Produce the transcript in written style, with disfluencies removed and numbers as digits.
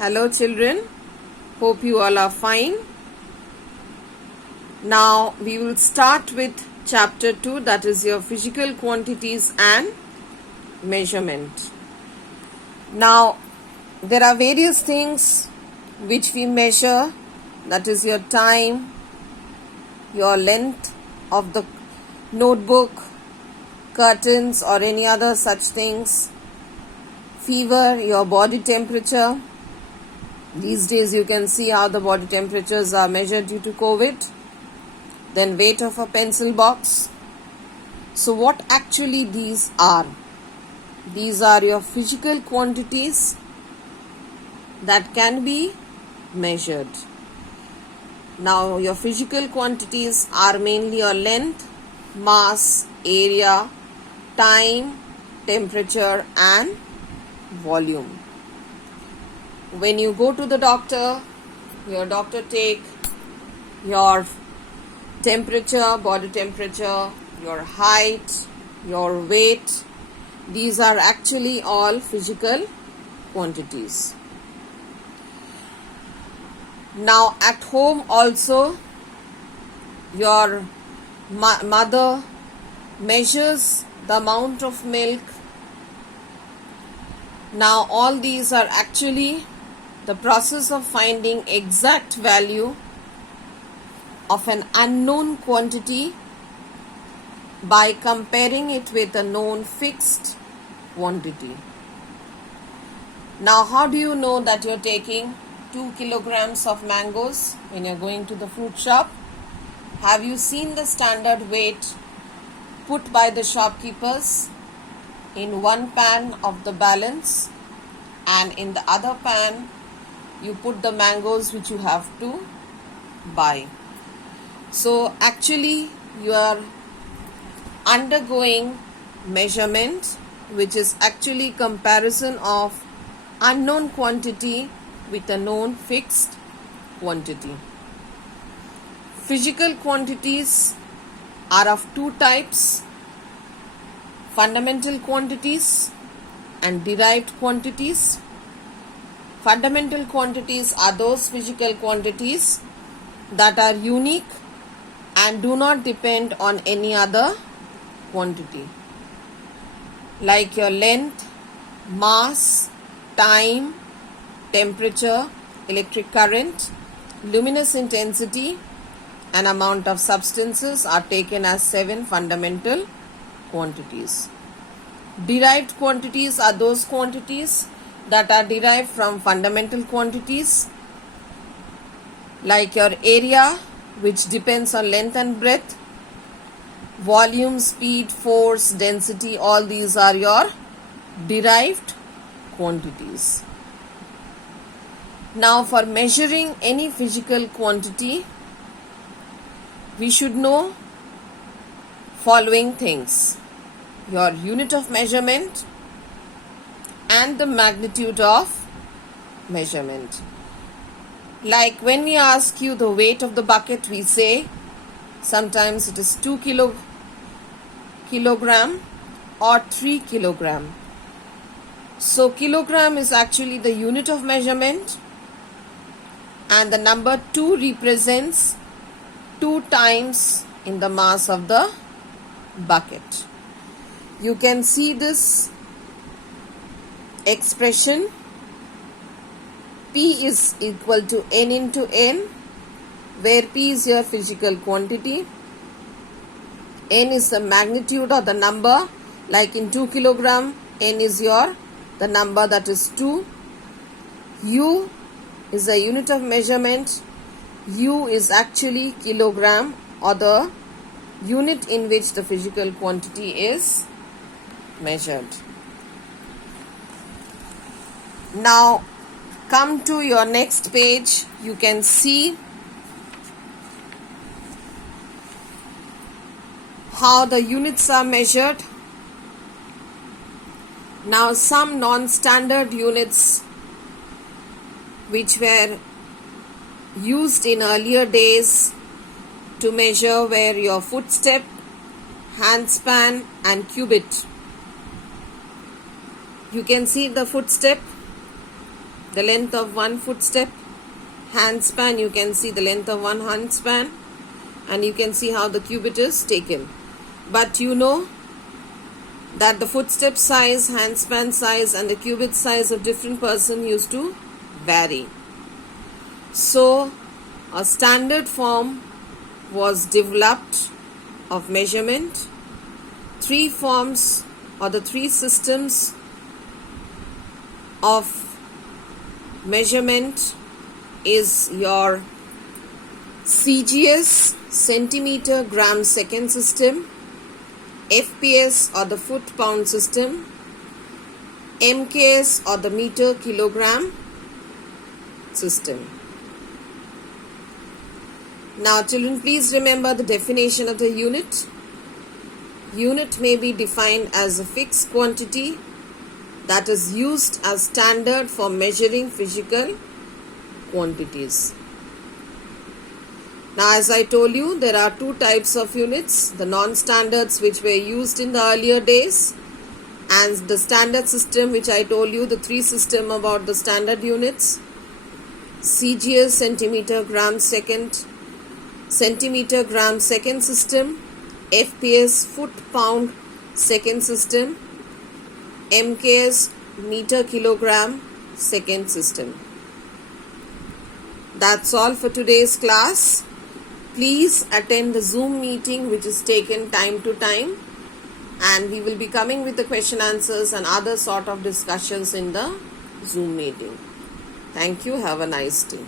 Hello children, hope you all are fine. Now we will start with chapter 2, that is your physical quantities and measurement. Now there are various things which we measure, that is your time, your length of the notebook, curtains or any other such things, fever, your body temperature. These days you can see how the body temperatures are measured due to COVID. Then weight of a pencil box. So what actually these are? These are your physical quantities that can be measured. Now your physical quantities are mainly your length, mass, area, time, temperature and volume. When you go to the doctor, your doctor take your temperature, body temperature, your height, your weight. These are actually all physical quantities. Now at home also, your mother measures the amount of milk. Now all these are actually the process of finding exact value of an unknown quantity by comparing it with a known fixed quantity. Now how do you know that you're taking 2 kilograms of mangoes when you're going to the fruit shop? Have you seen the standard weight put by the shopkeepers in one pan of the balance, and in the other pan you put the mangoes which you have to buy? So actually you are undergoing measurement, which is actually comparison of unknown quantity with a known fixed quantity. Physical quantities are of two types: fundamental quantities and derived quantities. Fundamental quantities are those physical quantities that are unique and do not depend on any other quantity, like your length, mass, time, temperature, electric current, luminous intensity and amount of substances are taken as 7 fundamental quantities. Derived quantities are those quantities that are derived from fundamental quantities, like your area, which depends on length and breadth, volume, speed, force, density, all these are your derived quantities. Now for measuring any physical quantity, we should know following things: your unit of measurement and the magnitude of measurement. Like when we ask you the weight of the bucket, we say sometimes it is 2 kilogram or 3 kilogram. So kilogram is actually the unit of measurement, and the number 2 represents 2 times in the mass of the bucket. You can see this expression: P is equal to N into N, where P is your physical quantity, N is the magnitude or the number, like in 2 kilogram, N is the number, that is 2. U is the unit of measurement. U is actually kilogram, or the unit in which the physical quantity is measured. Now come to your next page. You can see how the units are measured. Now some non-standard units which were used in earlier days to measure were your footstep, handspan and cubit. You can see the footstep. the length of one footstep. Hand span, you can see the length of one hand span, and you can see how the cubit is taken. But you know that the footstep size, hand span size, and the cubit size of different person used to vary. So a standard form was developed of measurement. Three forms or the three systems of measurement is your CGS, centimeter gram second system, FPS or the foot pound system, MKS or the meter kilogram system. Now children, please remember the definition of the unit. Unit may be defined as a fixed quantity that is used as standard for measuring physical quantities. Now, as I told you, there are two types of units, the non-standards which were used in the earlier days, and the standard system which I told you, the three system about the standard units: CGS, centimeter gram second system, FPS, foot pound second system, MKS, meter kilogram second system. That's all for today's class. Please attend the Zoom meeting which is taken time to time, and we will be coming with the question answers and other sort of discussions in the Zoom meeting. Thank you. Have a nice day.